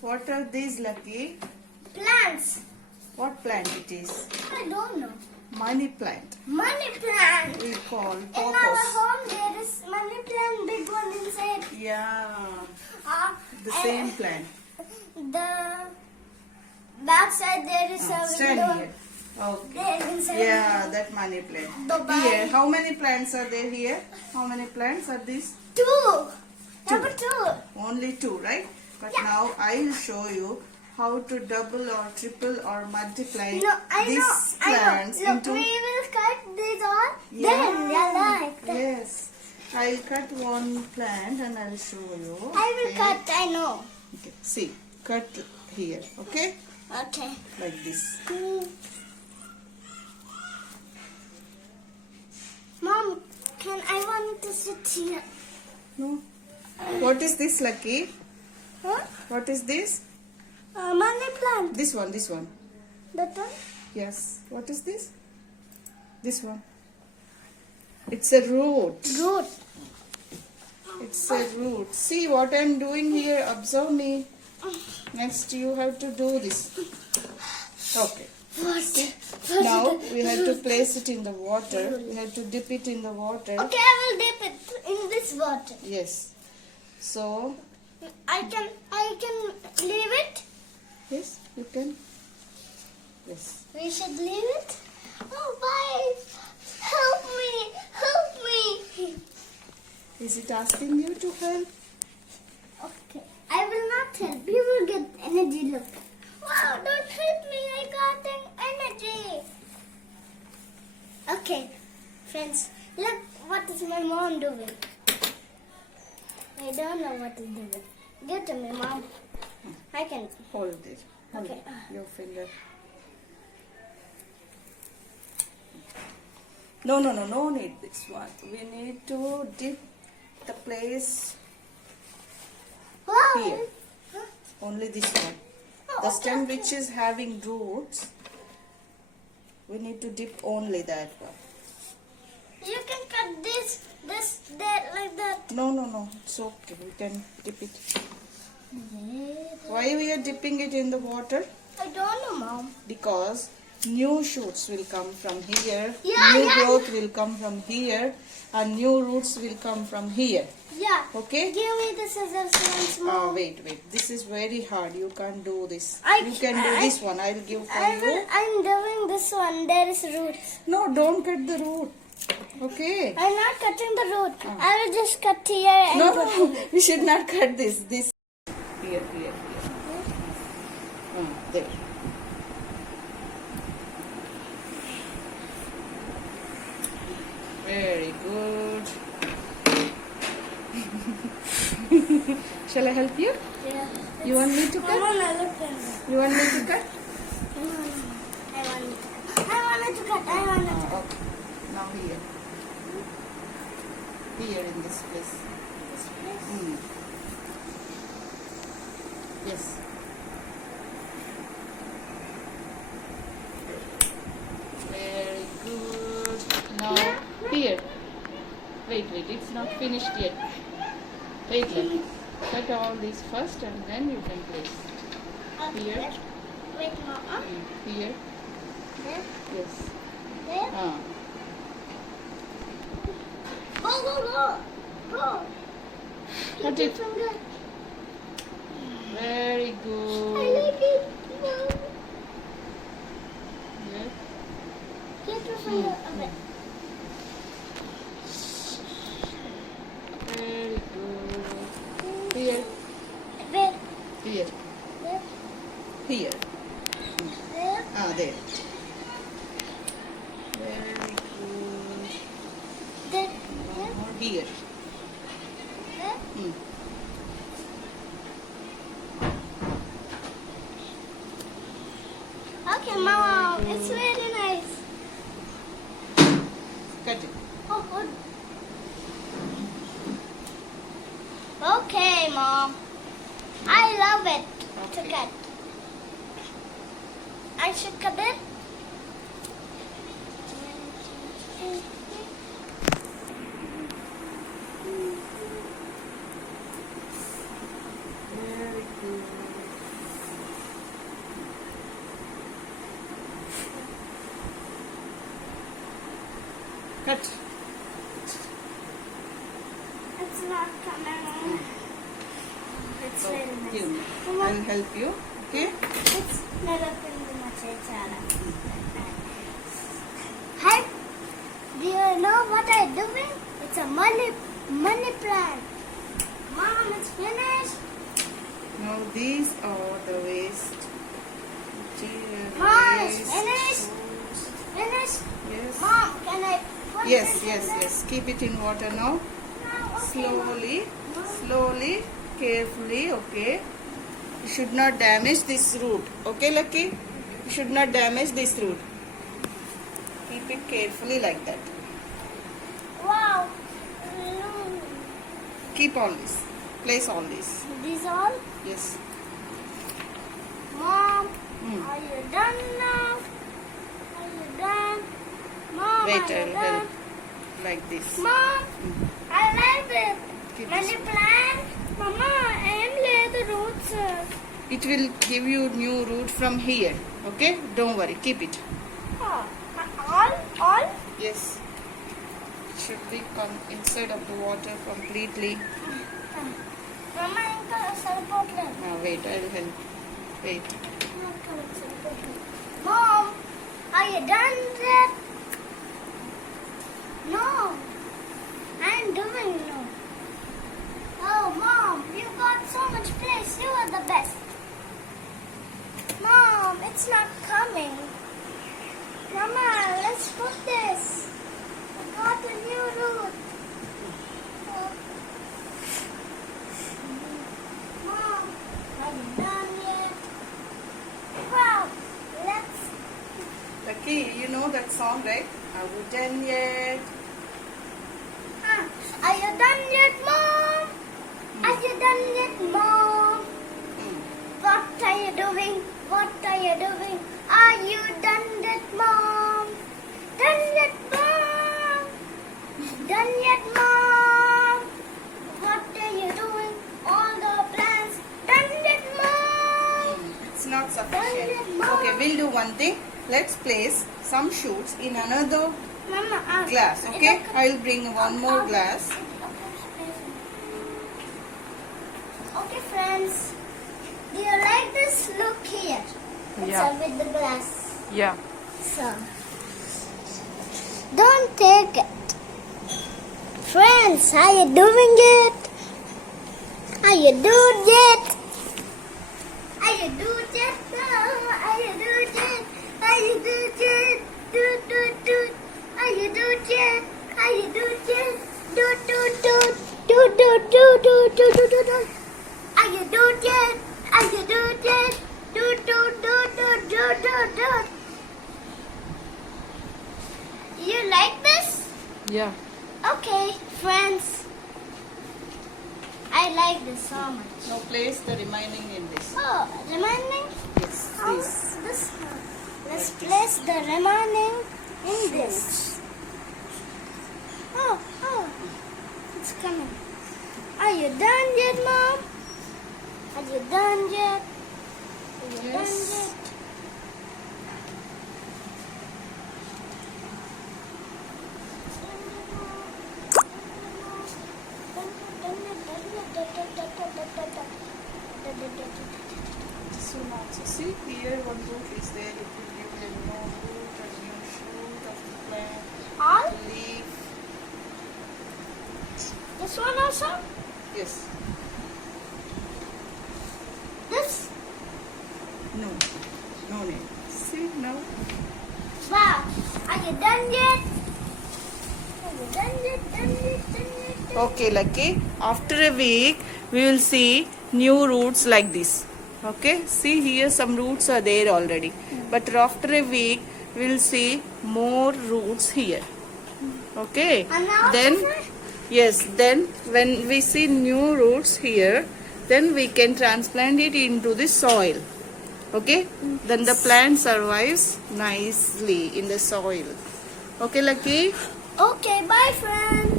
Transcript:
What are these, Lucky? Plants. What plant it is? I don't know. Money plant. Money plant. We call In pothos. our home there is money plant, big one inside. Yeah, the And same plant. The back side there is a Stand window. here. Okay. There inside. Yeah, that money plant. Bye-bye. Here, how many plants are there here? How many plants are these? Two. Number two. Only two, right? But Yeah. now I will show you how to double or triple or multiply No, I these know. plants I know. Look, into. we will cut these all. Yeah. Then they are like that. Yes. I'll cut one plant and I'll show you. I will Okay. cut. I know. Okay. See, cut here. Okay, Okay. like this. Mom, can I want to sit here? No. What is this, Lucky? Huh? What is this? Money plant. This one. This one. That one? Yes. What is this? This one. It's a root. Good. It's a root. See what I'm doing here. Observe me. Next, you have to do this. Okay. What? Now we have to place it in the water. We have to dip it in the water. Okay, I will dip it in this water. Yes. So, I can leave it. yes, you can. Yes. We should leave it. Oh, bye. Help me. Help me. Is it asking you to help? Okay. I will not help. You will get energy. Look. Wow, don't hit me. I got an energy. Okay, friends. Look what is my mom doing. I don't know what is doing. Give to me, Mom. I can. Hold it. Hold Okay. your finger. No need this one. We need to dip the place Wow. here. Huh? Only this one. Oh, The okay, stem okay. which is having roots, we need to dip only that one. You can cut this, there, like that. No. It's okay. We can dip it. Why we are dipping it in the water? I don't know, Mom. Because new shoots will come from here, Yeah, new yeah. growth will come from here, and new roots will come from here. Yeah. Okay? Give me the scissors once more. Wait. This is very hard. You can't do this. I You can do I- this one. I'll give for I'm you. doing this one. There is roots. No, don't cut the root. Okay? I'm not cutting the root. Ah. I will just cut here and No. We should not cut this. This. Here. There. Very good. Shall I help you? Yeah. You want me to cut? Mama, look at me. You want me to cut? I wanted to cut. Okay. Now here. Here in this place. Mm. Yes. Very good. Now here. Wait. It's not finished yet. Wait. Cut all these first and then you can place. Here. Wait, Mama. Here. There. Yes. There. Ah. Go. Cut Your it. finger. Very I good. like it. Mom. Yes. Get your finger. Okay. Very good. Here. There. Here. There. Here. There. There. Very good. There. One more here. There. Hmm. Okay, Mom. It's very nice. Cut it. Oh. Okay, Mom. I love it to Okay. cut. I should cut it. Very good. Cut. It's not coming. It's So, very nice. give me. Mama, I'll help you. Okay? it's never been much Hi. Do you know what I'm doing? It's a money plant. Mom, it's finished. Now these are the waste. Mom, it's finished. Finished. Yes. Mom, can I put Yes, this yes, in there? yes. Keep it in water now. No, okay, Slowly, Mom. slowly, carefully. Okay. You should not damage this root. Okay, Lucky? You should not damage this root. Keep it carefully like that. Wow. Keep all this. Place all this. These all? Yes. Mom, Hmm. are you done now? Are you done? Mom, Wait, are you I'll done? help. Like this. Mom, I like it. Keep Money this. plant. Mama, I am lay the roots. It will give you new root from here. Okay? Don't worry. Keep it. Oh, all? Yes. It should be come inside of the water completely. Mama, ఇంకా సరిపోట్లేదు. Now wait, I'll help. Wait. Mom, are you done yet? No, I'm doing no. Oh, Mom, you got so much place. You are the best. Mom, it's not coming. Mama, let's put this. I got a new root. Mom, are you done yet? Wow, let's. Lucky, you know that song, right? Are we done yet? Are you done yet, Mom? Are you done yet, Mom? Hmm. What are you doing? What are you doing? Are you done yet, Mom? Done yet, Mom? Done yet, Mom? What are you doing? All the plants. Done yet, Mom? It's not sufficient. Mom. Okay, we'll do one thing. Let's place some shoots in another Mama, glass. Okay? I'll bring one more glass. Okay, friends. Do you like this? Look here. It's Yeah. with the glass. Yeah. So, don't take it. Friends, are you doing it? Are you doing it? Are you doing it? Are you doing it? Are you doing it? Do. Are you doing it? Are you doing it? Do. Are you doing it? Are you doing it? Do. You like this? Yeah. Okay, friends. I like this so much. Now place the remaining in this. Oh, remaining? Yes, How this. this? Let's place the remaining in this. Oh, it's coming. Are you done yet, Mom? Are you done yet? Are you done Yes. yet? So now, so see here one root is there. It will give you a new root, a new shoot of the plant, All? leaf. This one also? Yes. This? No. No name. See now. Wow. Are you done yet? Are you done yet? Okay, Lucky. After a week, we will see new roots like this. Okay. See here some roots are there already. But after a week, we will see more roots here. Okay. And now Then, this one? yes. Then when we see new roots here, then we can transplant it into the soil. Okay. Then the plant survives nicely in the soil. Okay, Lucky. Okay, bye friends.